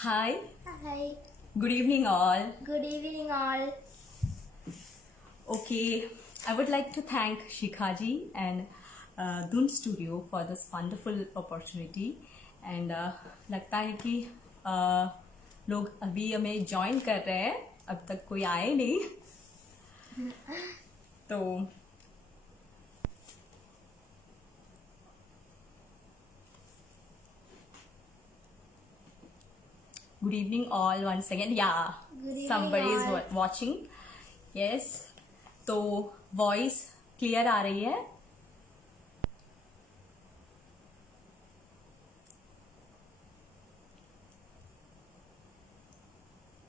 Hi, Hi. good evening, all. Good evening, all. Okay, I would like to thank Shikhaji and Dun Studio for this wonderful opportunity. And लगता है कि लोग अभी हमें join कर रहे हैं, अब तक कोई आए नहीं. तो good evening, all. Once again, yeah, Good evening, somebody is all. watching. Yes. तो वॉइस क्लियर आ रही है.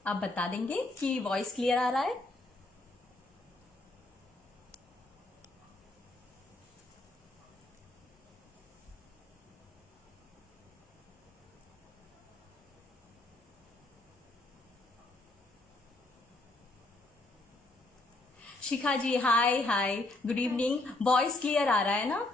आप बता देंगे कि वॉइस क्लियर आ रहा है. शिखा जी, हाय हाय, गुड इवनिंग. वॉइस क्लियर आ रहा है ना?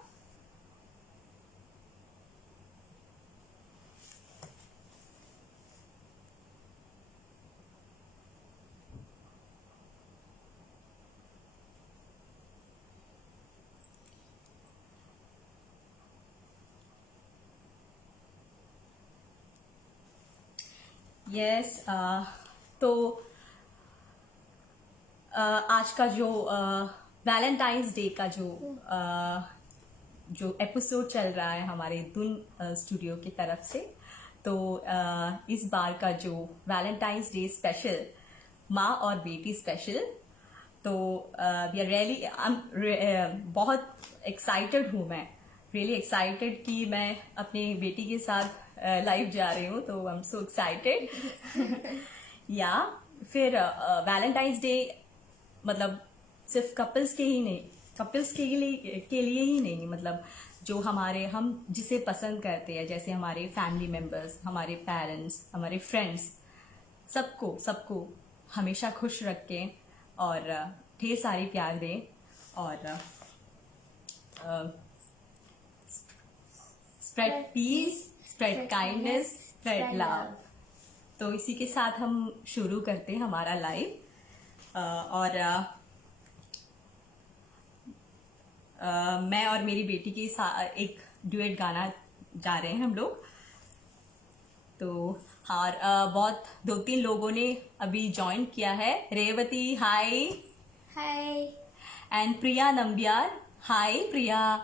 यस. तो आज का जो वैलेंटाइंस डे का जो एपिसोड चल रहा है हमारे धुन स्टूडियो की तरफ से, तो इस बार का जो वैलेंटाइंस डे स्पेशल, माँ और बेटी स्पेशल, तो वी आर रियली बहुत एक्साइटेड हूँ मैं, रियली एक्साइटेड कि मैं अपनी बेटी के साथ लाइव जा रही हूँ. तो आई एम सो एक्साइटेड. या फिर वैलेंटाइंस डे मतलब सिर्फ कपल्स के लिए ही नहीं, मतलब जो हम जिसे पसंद करते हैं, जैसे हमारे फैमिली मेंबर्स, हमारे पेरेंट्स, हमारे फ्रेंड्स, सबको हमेशा खुश रखें और ढेर सारी प्यार दें और spread peace, spread kindness, spread love. तो इसी के साथ हम शुरू करते हैं हमारा लाइव. और मैं और मेरी बेटी के एक ड्यूएट गाना जा रहे हैं हम लोग. तो और बहुत 2-3 लोगों ने अभी ज्वाइन किया है. रेवती, हाय. Hi. And Priya Nambiar, hi Priya.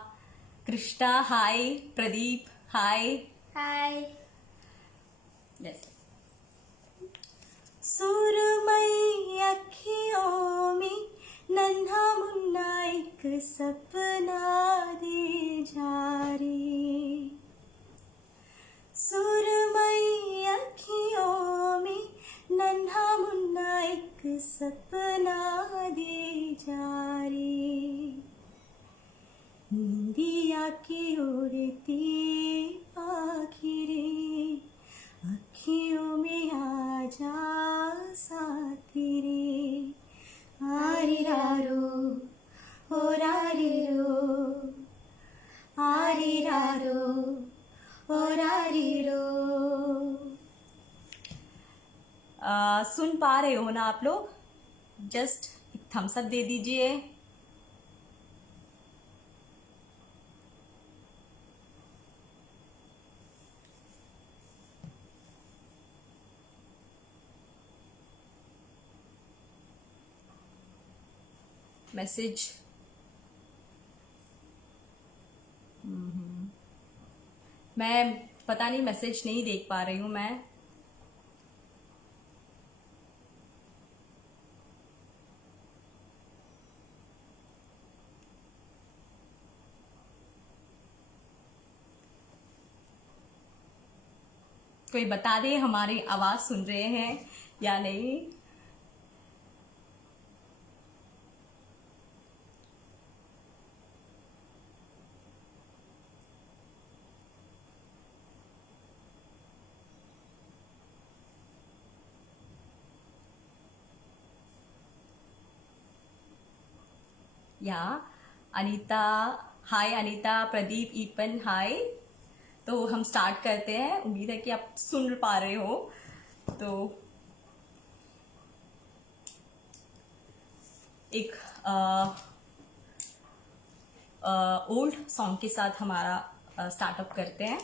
Krishna, hi. Pradeep, hi. Hi. Yes. सुरमई अखियों में नन्हा मुन्ना एक सपना दे जा रे. सुरमई अखियों में नन्हा मुन्ना एक सपना दे जा रे. निंदिया की उड़ती आखिरें अखियों में आ जा साथी रे. आरी रारो ओ रारी रो, आरी रारो ओ रारी रो. सुन पा रहे हो ना आप लोग? जस्ट एक थम्स अप दे दीजिए. मैसेज मैं पता नहीं, मैसेज नहीं देख पा रही हूं मैं. कोई बता दे हमारी आवाज सुन रहे हैं या नहीं. या अनीता, हाय अनीता. प्रदीप, ईपन, हाय. तो हम स्टार्ट करते हैं. उम्मीद है कि आप सुन पा रहे हो. तो एक ओल्ड सॉन्ग के साथ हमारा स्टार्टअप करते हैं।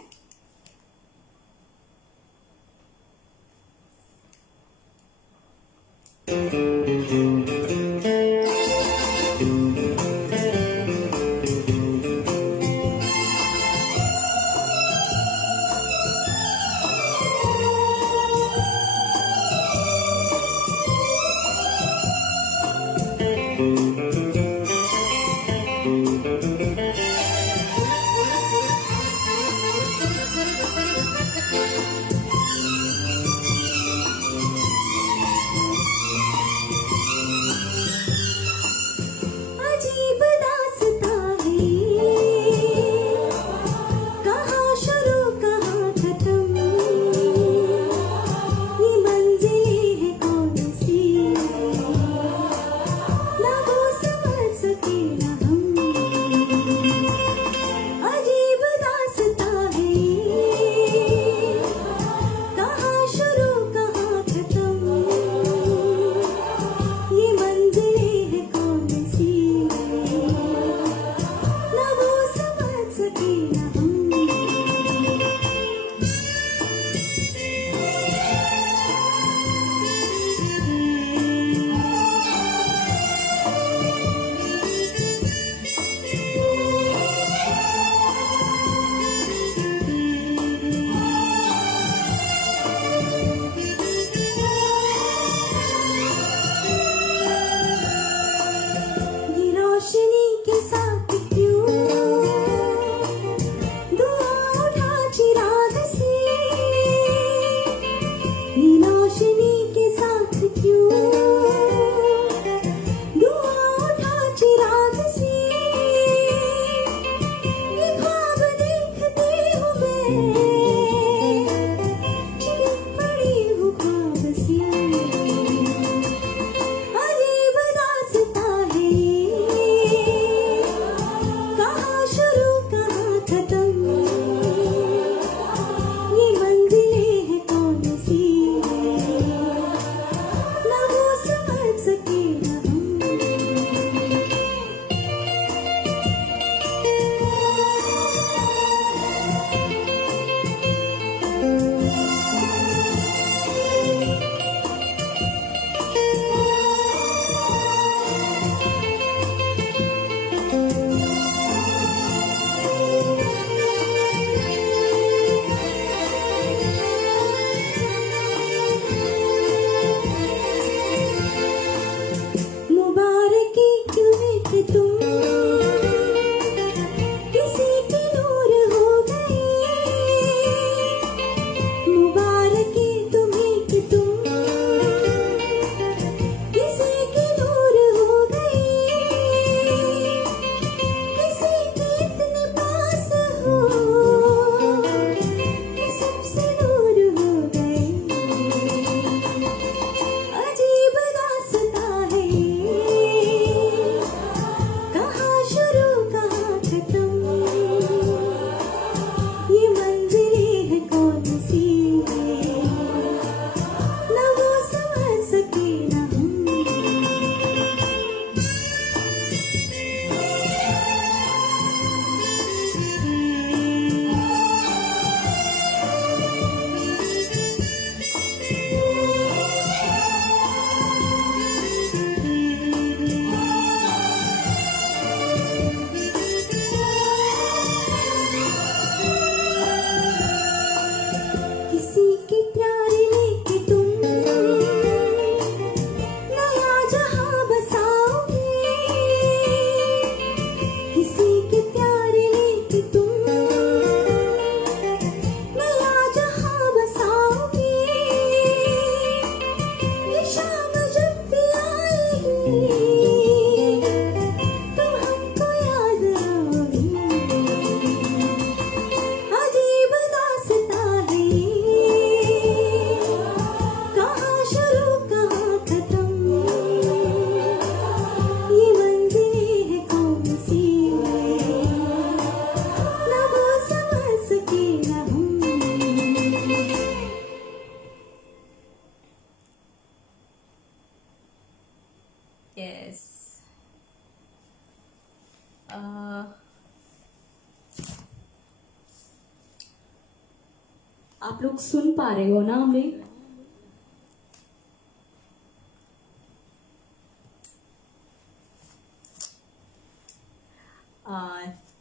आप लोग सुन पा रहे हो ना हमें?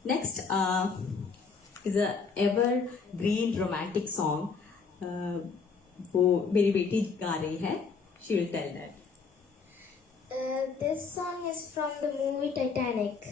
Next is a ever green romantic song. वो मेरी बेटी गा रही है. She will tell that. This song is from the movie Titanic.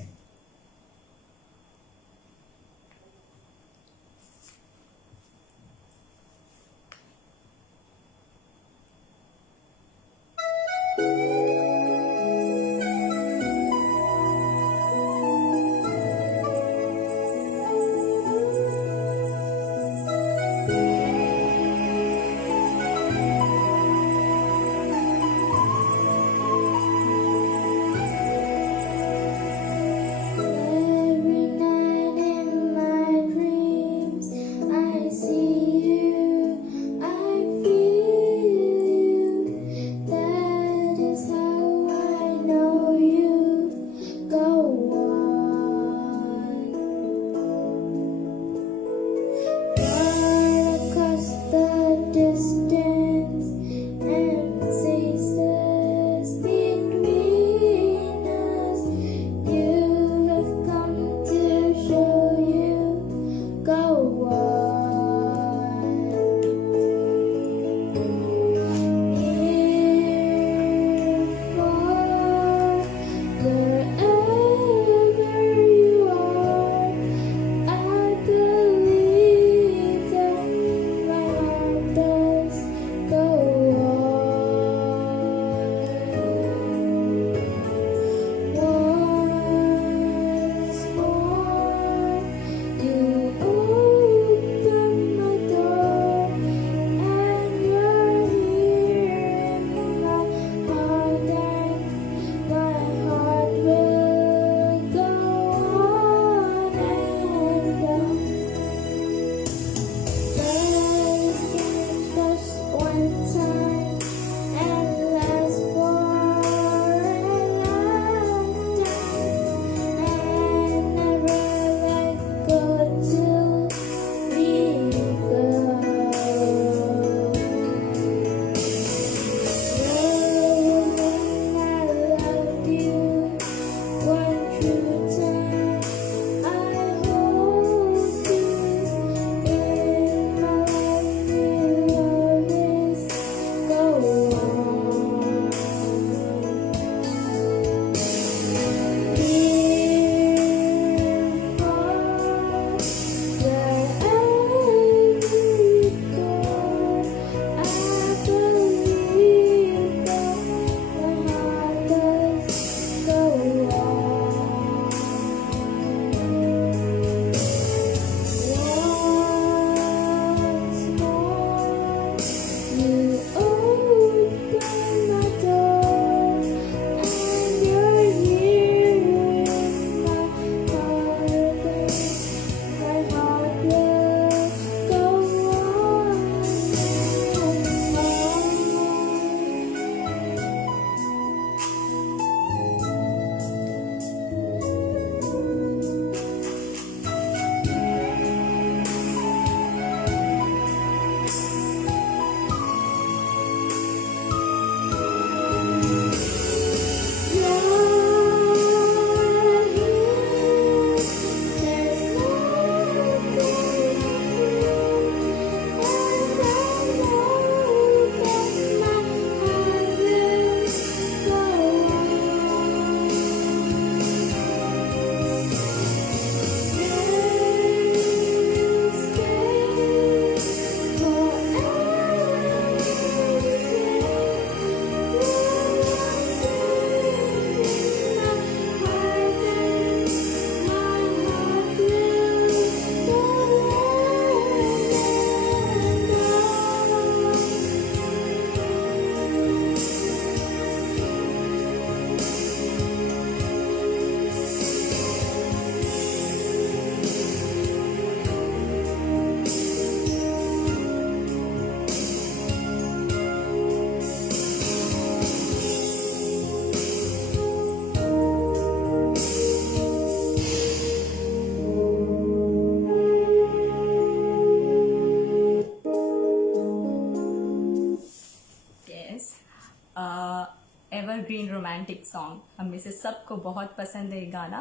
Evergreen romantic song, हम में से सबको बहुत पसंद है ये गाना.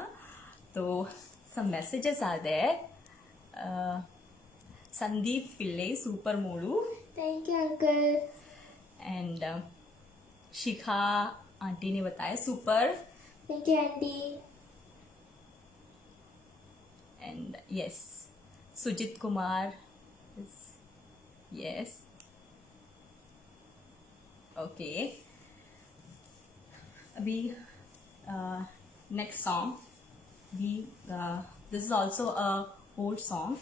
तो some messages are there. Sandeep Pillai, Super Modu, Thank you, uncle. and Shikha aunty ने बताया super. Thank you, auntie. And yes, Sujit Kumar. Yes. Okay. अभी next song. This is also a old song.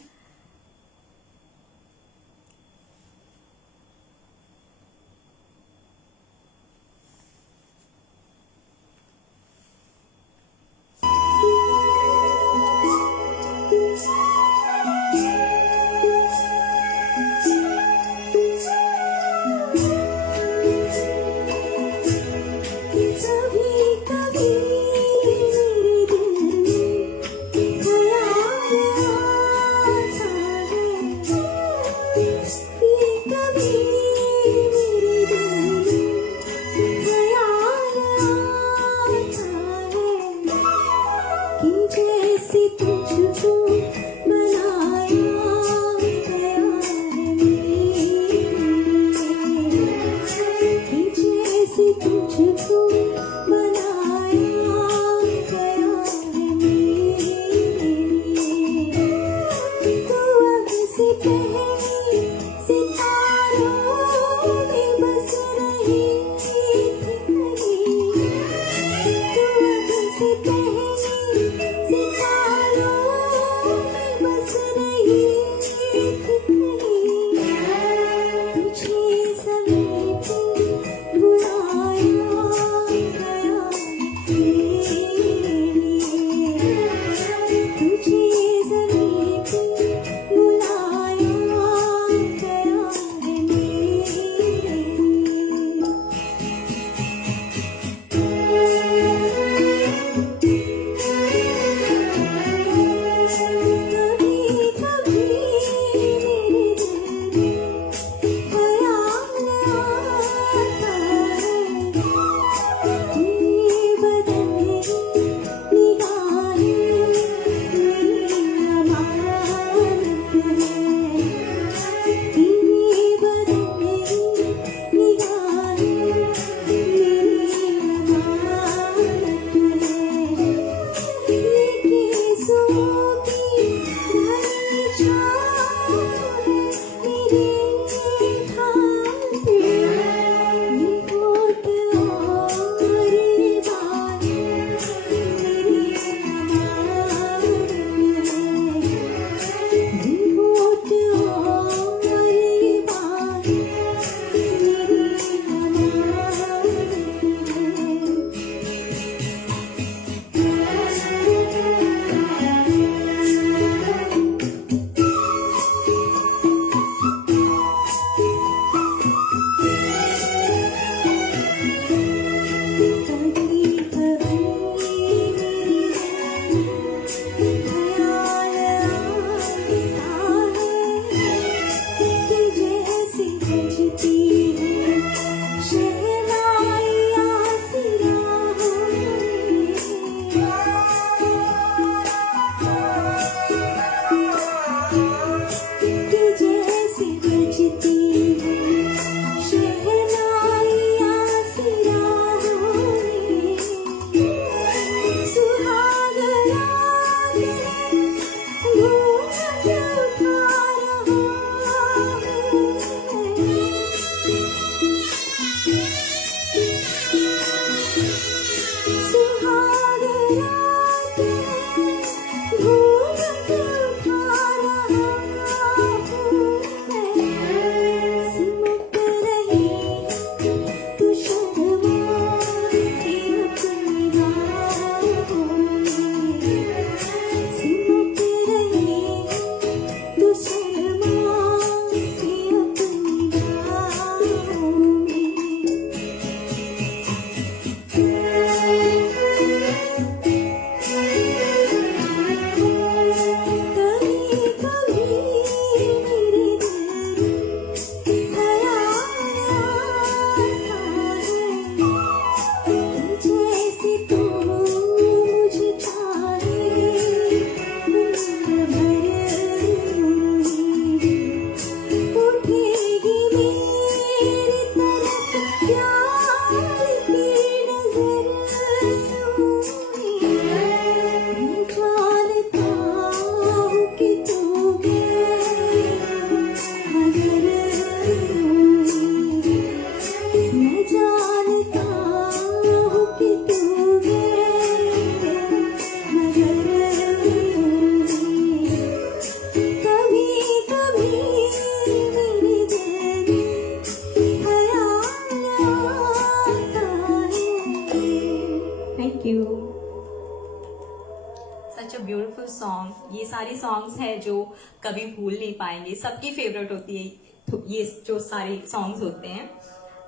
Beautiful song, ये सारी songs हैं जो कभी भूल नहीं पाएंगे, सबकी फेवरेट होती है तो ये जो सारे सॉन्ग्स होते हैं।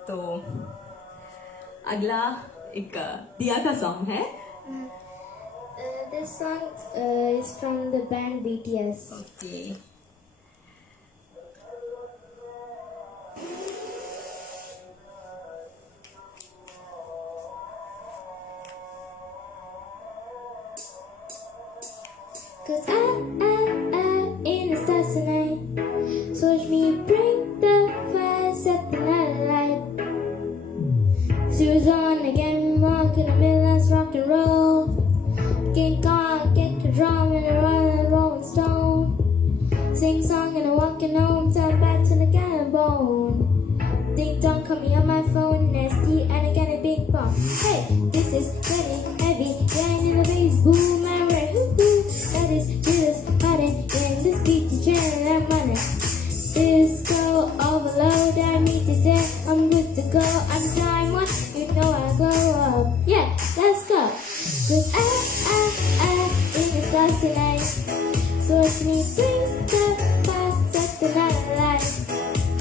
तो अगला एक दिया का सॉन्ग है। This song is from the band BTS. Okay, Cause I in the stars tonight. So watch me bring the fire, set the night alight. Shoes on again, walking the midlands, rock and roll. Get gone, get the drum and a rolling stone. Sing song and a walking home, turn back to the cannonbone. Ding dong, call me on my phone, nasty, and I got a big bomb. Hey, this is getting heavy, yeah, in the bass, boom, and red, hoo hoo. That is just running in this beat, the channel, I'm running. Disco overload, I need to dance, I'm good to go, I'm diamond, you know I glow up. Yeah, let's go. Cause I, in the stars tonight. So watch me bring the fire, set the night alight.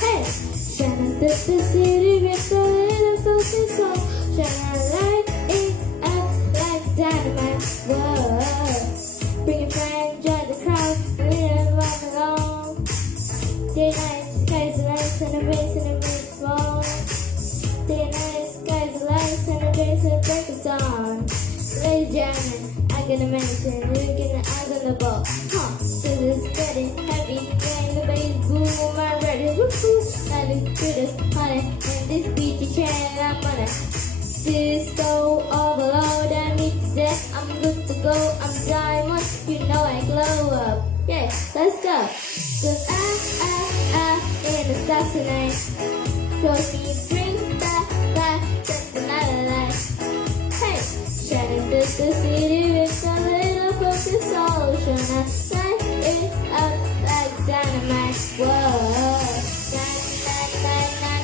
Hey, shining through the city with a little focus soul. Shine a light it up like dynamite. Whoa, bring your friend, join the crowd, live right along. Day night, skies are lights and the bass and the beats fall. Day night, skies are lights and the bass and the break of dawn. Ladies jamming, I got a mansion, looking the eyes on the ball. So it's getting heavy, when the bass boom, I'm ready, woo-hoo. Now the good honey, and this beat the channel, I'm on it. Disco overload, I need to dance, I'm good to go, I'm diamond, you know I glow up. Yeah, let's go. Cause I, in the stars tonight. So me bring that back, set the night alight. Hey, shining through the city with a little focus soul. Shine light it up like dynamite. Whoa, like dynamite.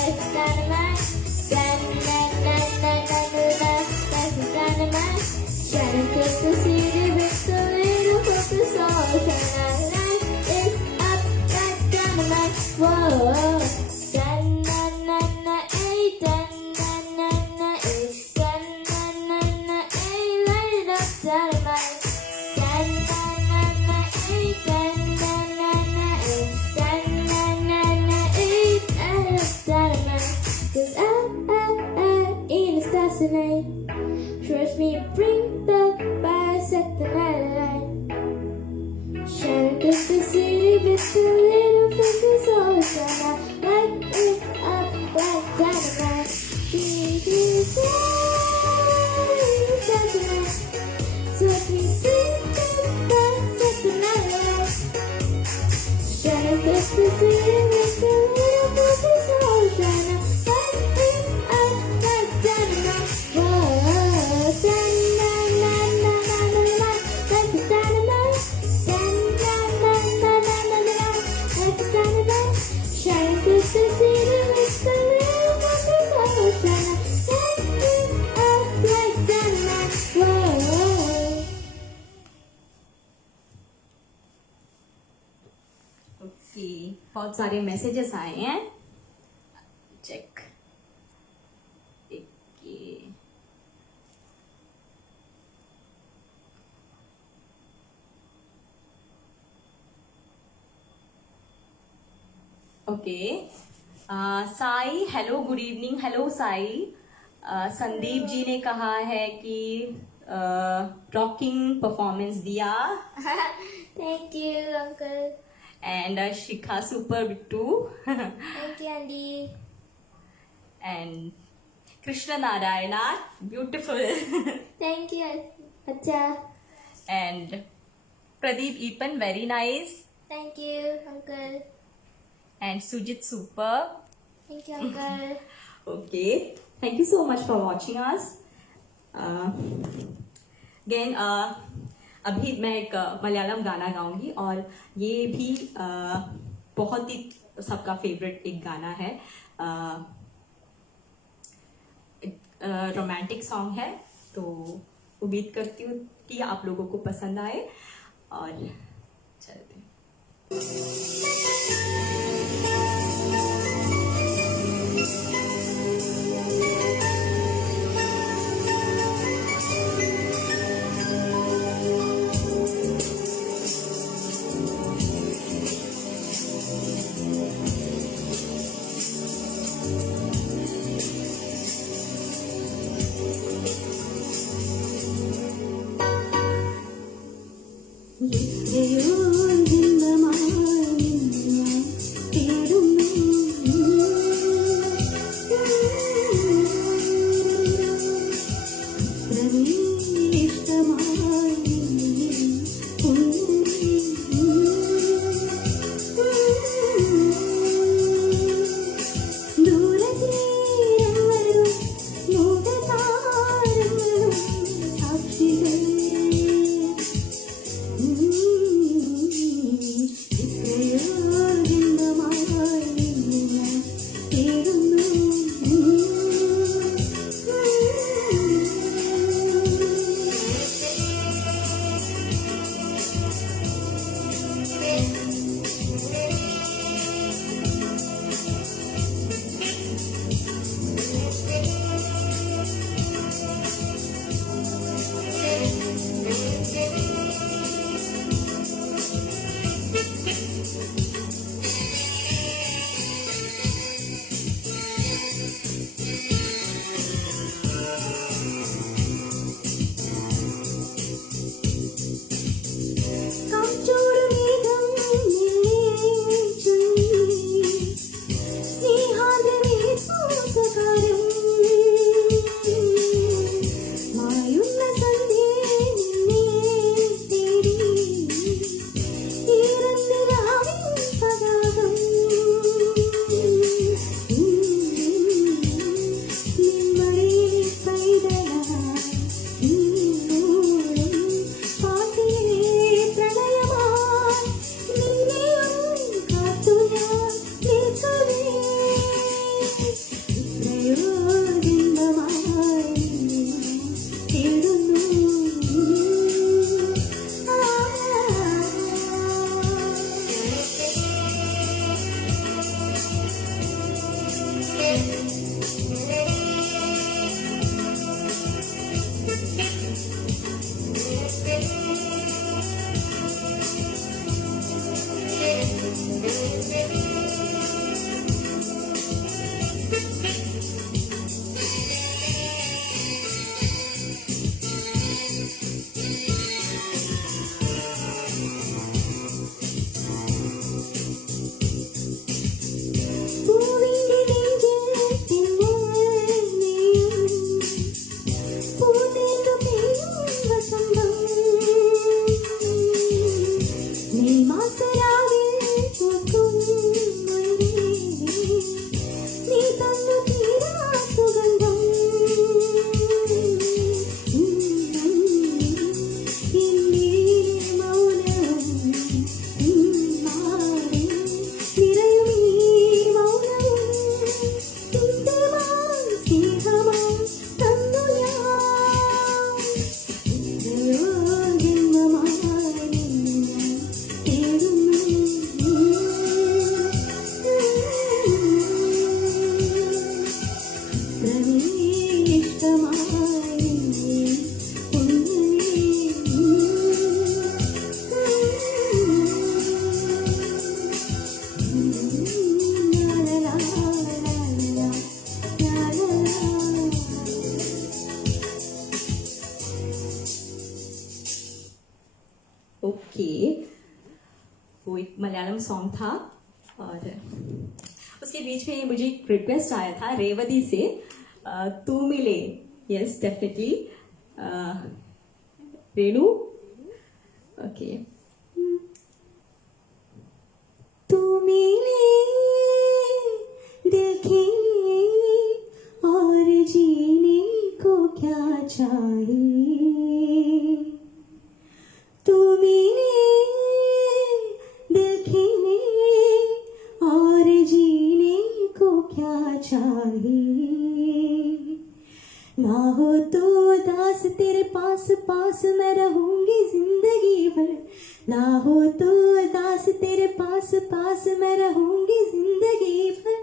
Like dynamite. Shining through the city with a little focus soul. Shine light it up like dynamite. Whoa, tonight. Trust me, bring the fire, set the night alight. Shining through the city with a little focus on shine. Light it up like dynamite. Jesus, tonight. Trust me, bring the fire, set the night alight. Shining through the city with a little focus on shine. Light it up like dynamite. Okay, बहुत सारे messages आए हैं, check. Okay, Sai, hello, good evening. Hello Sai. Sandeep ji ने कहा है कि rocking performance दिया। Thank you, Uncle. And Shikha super Bittu. Thank you, Andy. And Krishna Narayana beautiful. Thank you, Acha. And Pradeep Eapen very nice. Thank you, Uncle. And Sujith super. Thank you, Uncle. Okay, thank you so much for watching us. Again अभी मैं एक मलयालम गाना गाऊंगी और ये भी बहुत ही सबका favourite एक गाना है, रोमांटिक सॉन्ग है। तो उम्मीद करती हूँ कि आप लोगों को पसंद आए और चलते हैं। ओके, वो एक मलयालम सॉन्ग था और उसके बीच में मुझे एक रिक्वेस्ट आया था रेवती से, तू मिले। Yes definitely Renu. ओके, तू मिले दिल खिले और जीने को क्या चाहिए, तू मिले दिल खिले और जीने को क्या चाहिए, ना हो तो उदास तेरे पास पास मैं रहूंगी जिंदगी भर, ना हो तो उदास तेरे पास पास मैं रहूंगी जिंदगी भर।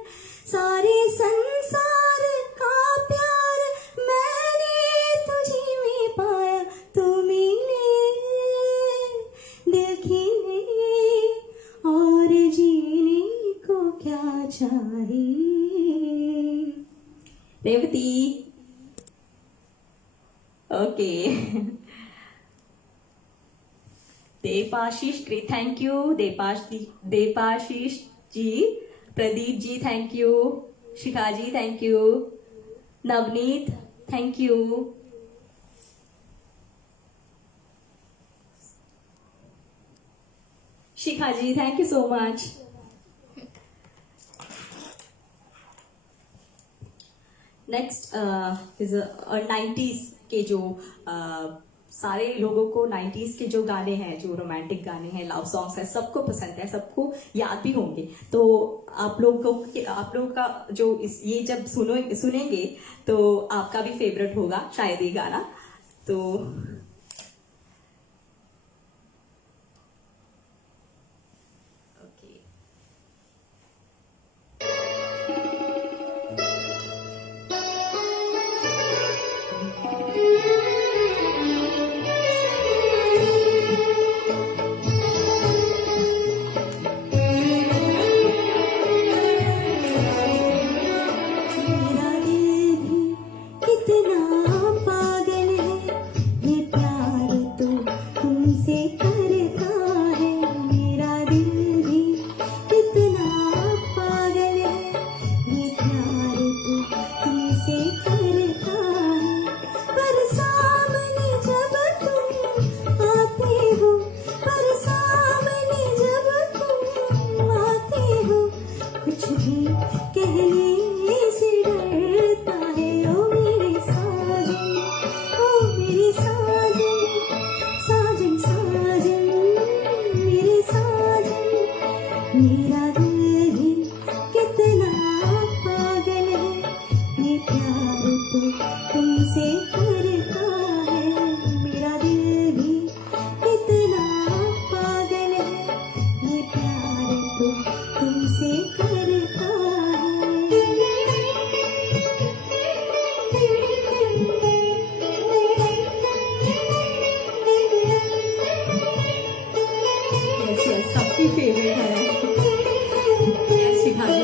सारे संसार का प्यार मैंने तुझी में पाया, तू मिले दिल खिले और जीने को क्या चाहिए। Revathi okay Devashish great thank you Devashish ji, Pradeep ji thank you, Shikha ji thank you, Navneet thank you, Shikha ji thank you so much. Next is 90s के जो सारे लोगों को 90s के जो गाने हैं, जो रोमांटिक गाने हैं, लव सॉन्ग्स हैं, सबको पसंद है, सबको याद भी होंगे। तो आप लोगों का जो ये जब सुनेंगे तो आपका भी फेवरेट होगा शायद ये गाना। तो सबकी फेवरेट है Shikha ji.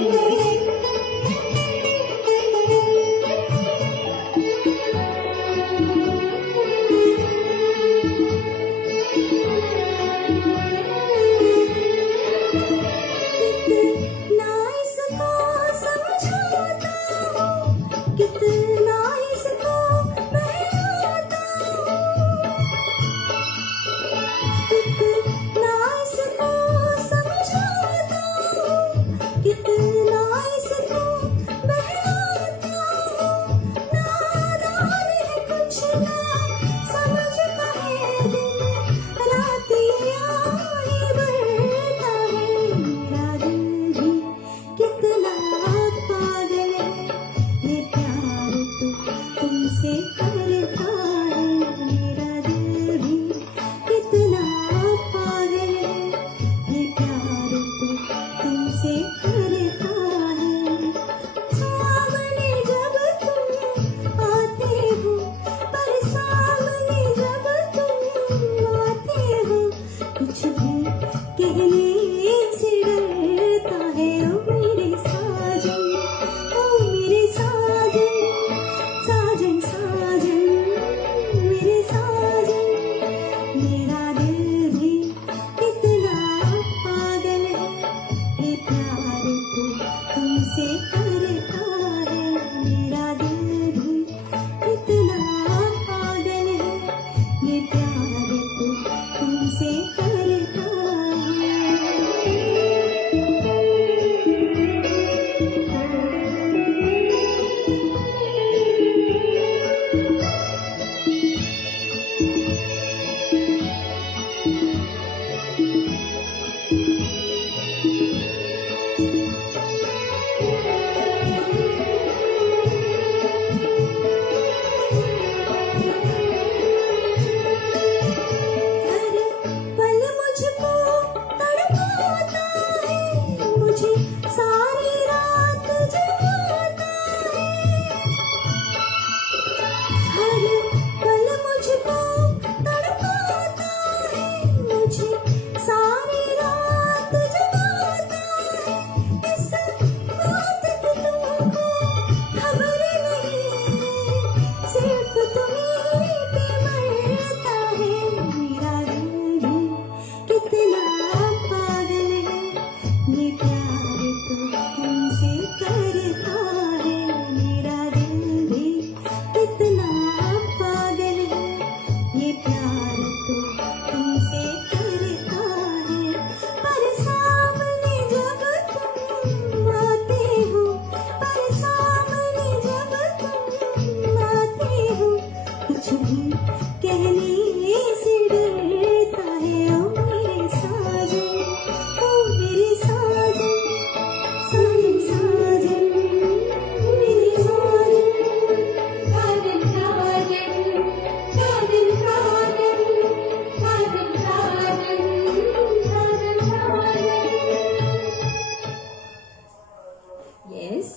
Yes.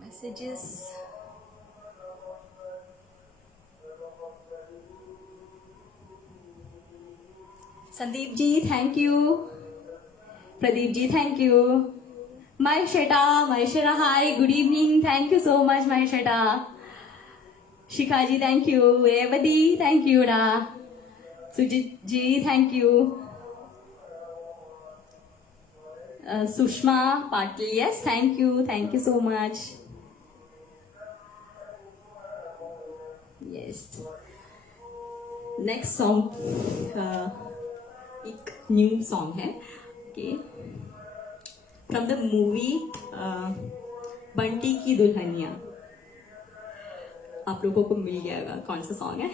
Messages. Sandeep ji thank you. Pradeep ji thank you. Maisheta, hi, good evening. Thank you so much, Maisheta. Shikha ji, thank you. Revati, thank you, Ra. Sujit ji, thank you. Sushma Patil, yes, thank you so much. Yes. Next song, एक new song है. Okay. From the movie Bunty की दुल्हनिया. आप लोगों को मिल गया कौन सा song है.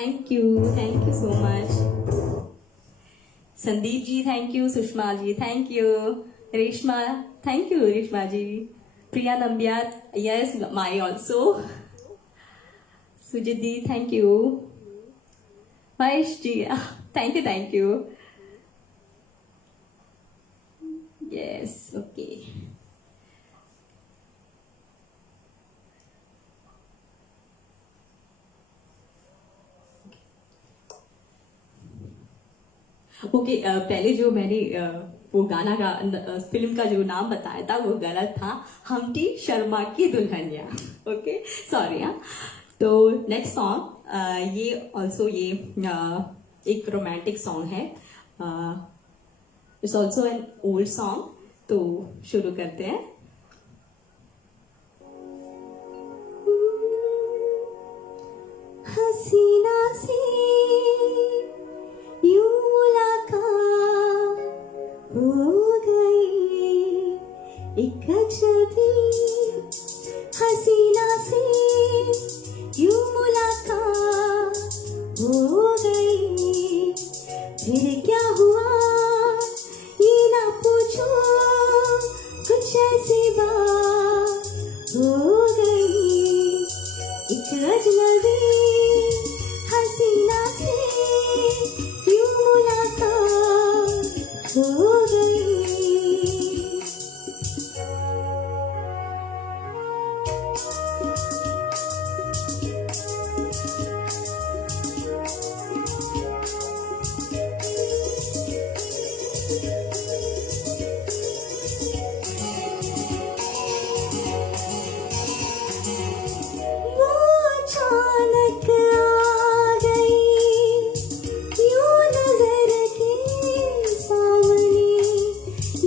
Thank you so much. Sandeep ji thank you. Sushma ji thank you. Reshma thank you. Reshma ji. Priya Nambiar yes my also. Sujit di thank you. Mahesh ji thank you. Yes okay. Okay, पहले जो मैंने वो गाना का फिल्म का जो नाम बताया था वो गलत था, हमटी शर्मा की दुल्हनिया। Okay, sorry. हाँ, तो नेक्स्ट सॉन्ग ये ऑल्सो ये एक रोमांटिक सॉन्ग है, it's also an old song. तो शुरू करते हैं। हसीना से यूं मुलाकात हो गई, एक अजनबी हसीना से यूं मुलाकात हो गई, फिर क्या हुआ ये ना पूछो, कुछ ऐसी बात हो गई, एक अजनबी हसीना से यूं मुलाकात हो गई। वो अचानक आ गई यूं नजर के सामने,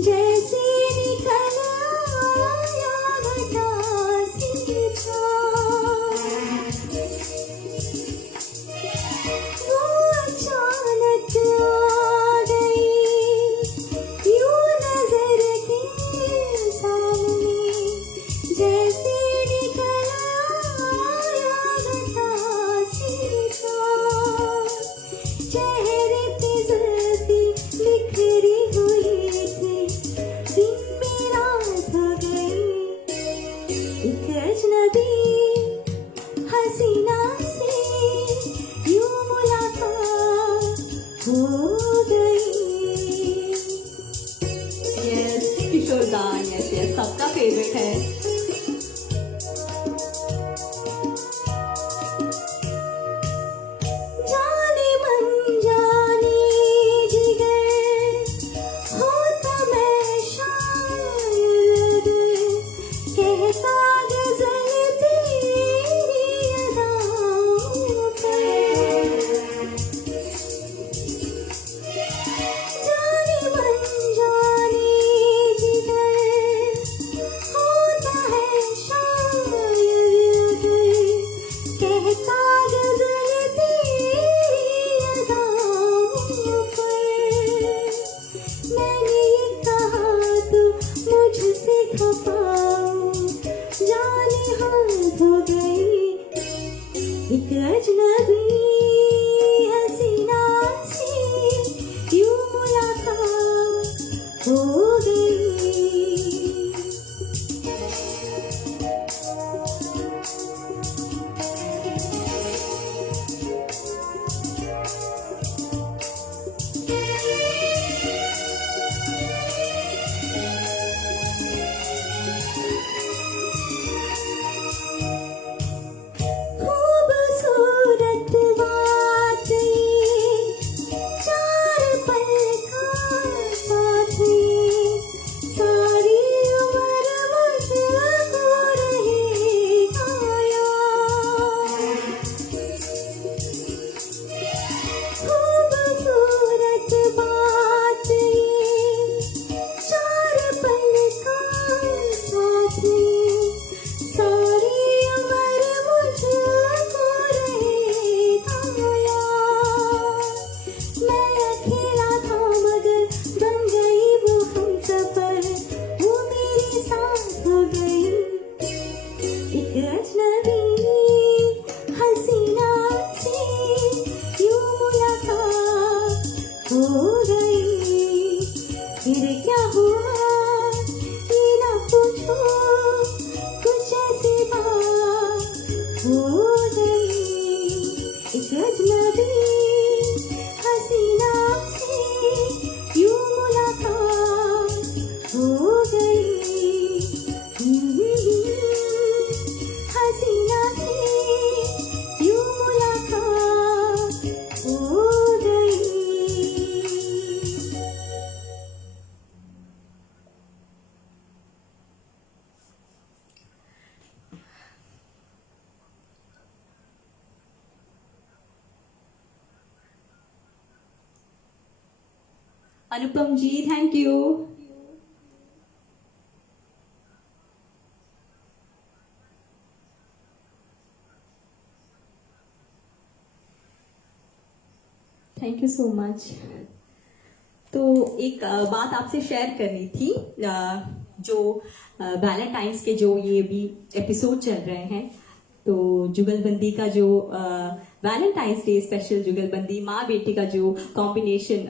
जैसे निकल आया घटा से छाँव। वो अचानक आ गई यूं नजर के सामने, जैसे निकल आया घटा से छाँव। चेहरे पे जुल्फी बिखरी हुई थी, दिन में रात हो गई, एक अजनबी हसीना से यूं मुलाकात हो गई। यस, किशोर दा, यस यस, सबका फेवरेट है। जाने मन जाने जिगर होता मैं शायद, कहता गजल तेरी अदाओं पर। जाने मन जाने जिगर होता है शायद, कहता गजल तेरी अदाओं पर। मैंने ये कहा तो मुझसे खफाओ, जाने हाथ हो गई, एक अजनबी हसीना से यूं मुलाकात हो गई। खूबसूरत बात ये, चार पल का साथ ये, सारी उम्र मुझको रहेगा याद। खूबसूरत बात ये, चार पल का साथ ये, सारी उम्र मुझको रहेगा याद। मैं अकेला था मगर बन गई वो हमसफर, वो मेरे साथ हो गई, एक अजनबी हसीना से यूं मुलाकात हो गई, फिर क्या हुआ ये ना पूछो, कुछ ऐसी बात हो गई, एक अजनबी हसीना से यूं मुलाकात हो गई। हसीना से यूं मुलाकात हो गई। Anupam ji, thank you. Thank you so much. तो एक बात आपसे शेयर करनी थी। जो वैलेंटाइंस के जो ये भी एपिसोड चल रहे हैं, तो जुगलबंदी का जो वैलेंटाइंस डे स्पेशल जुगलबंदी माँ बेटी का जो कॉम्बिनेशन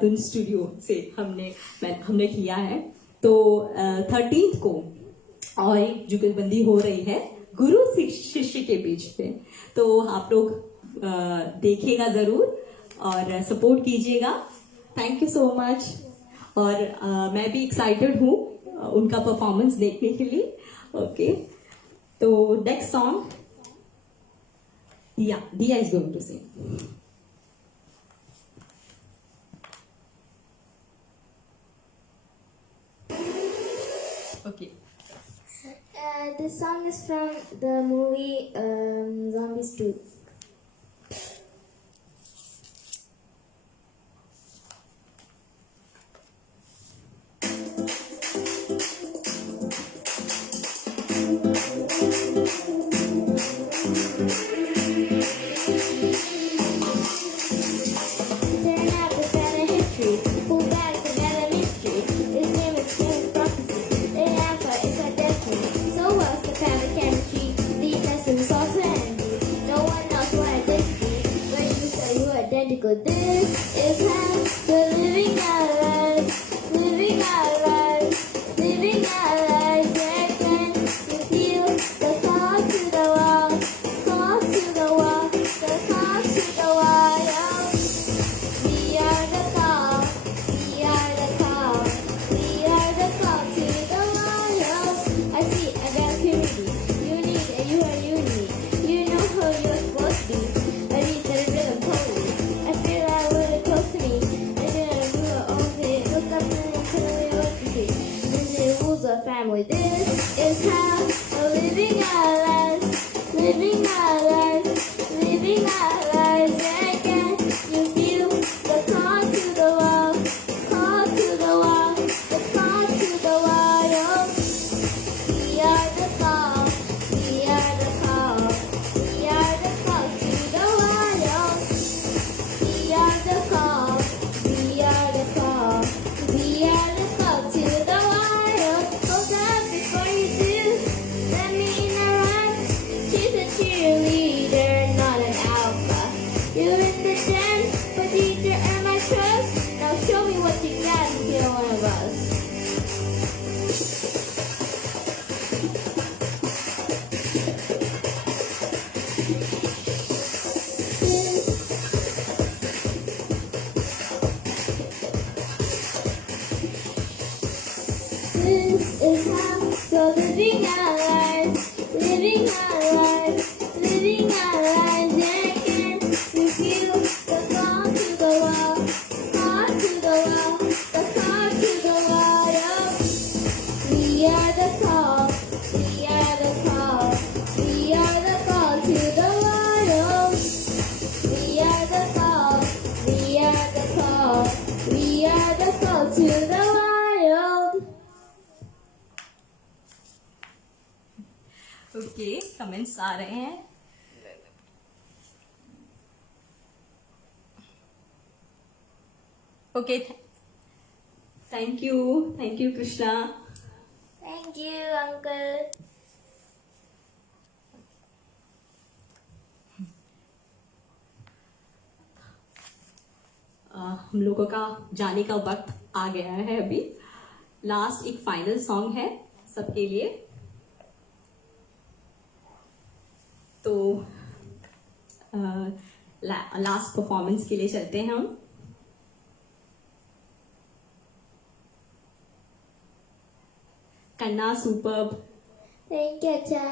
धुन स्टूडियो से हमने किया है। तो 13 को और एक जुगलबंदी हो रही है गुरु शिष्य के बीच में। तो आप लोग देखिएगा जरूर और सपोर्ट कीजिएगा। Thank you so much. और मैं भी एक्साइटेड हूँ उनका परफॉर्मेंस देखने के लिए। ओके, तो next song Diya is going to sing. Okay, This song is from the movie Zombies 2. Turn out the better history. Pull back the better mystery. His name is James Prophecy. They answer it's a destiny. So what's the kind of chemistry? Defense and sauce and energy. No one knows what identity. When you say you're identical, this is how we're living our lives. Living our lives. Living our lives. Yeah, can you feel the call to the wall? Call to the wall. The call to the wall. Yeah. We are the call, we are the call, we are the call to the wild. I see a dark community, unique and you are unique. You know who you're supposed to be. I need the rhythm totally. I feel like really close to me. I didn't do it all day. Look up and tell me what to see. This is rules of family. This is how we're living our lives, living our lives, living our lives. And can you feel the call to the wall, call to the wall, the call to the wild. We are the call, we are the call, we are the call to the wild. We are the call, we are the call, we are the call to the wild. Hold up before you do, let me interrupt. She's a cheerleader, not an alpha. You're in the den, but did you earn my trust? Now show me what you got if you're one of us. This is how we're living our lives, living our lives, living our lives. Yeah, can you feel the call to the wall, call to the wall, the call to the wall? Yeah. We are the call, we are the call, we are the call to the wild. We are the call, we are the call, we are the call to the wild. Okay, comments आ रहे हैं। Okay, thank you Krishna. Thank you, Uncle. हम लोगों का जाने का वक्त आ गया है अभी। लास्ट एक फाइनल सॉन्ग है सबके लिए। तो लास्ट परफॉर्मेंस के लिए चलते हैं हम। Kanna superb. Thank you, Cha.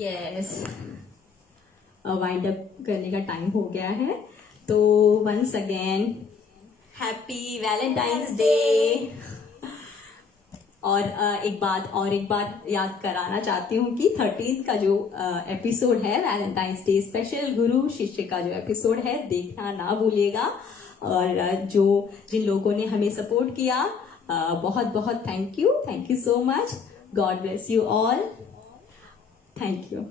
Yes, wind up करने का टाइम हो गया है। तो once again happy Valentine's Day. और एक बात याद कराना चाहती हूँ कि 13th का जो एपिसोड है वैलेंटाइंस डे स्पेशल गुरु शिष्य का जो एपिसोड है देखना ना भूलिएगा। और जिन लोगों ने हमें सपोर्ट किया बहुत बहुत thank you so much. God bless you all. Thank you.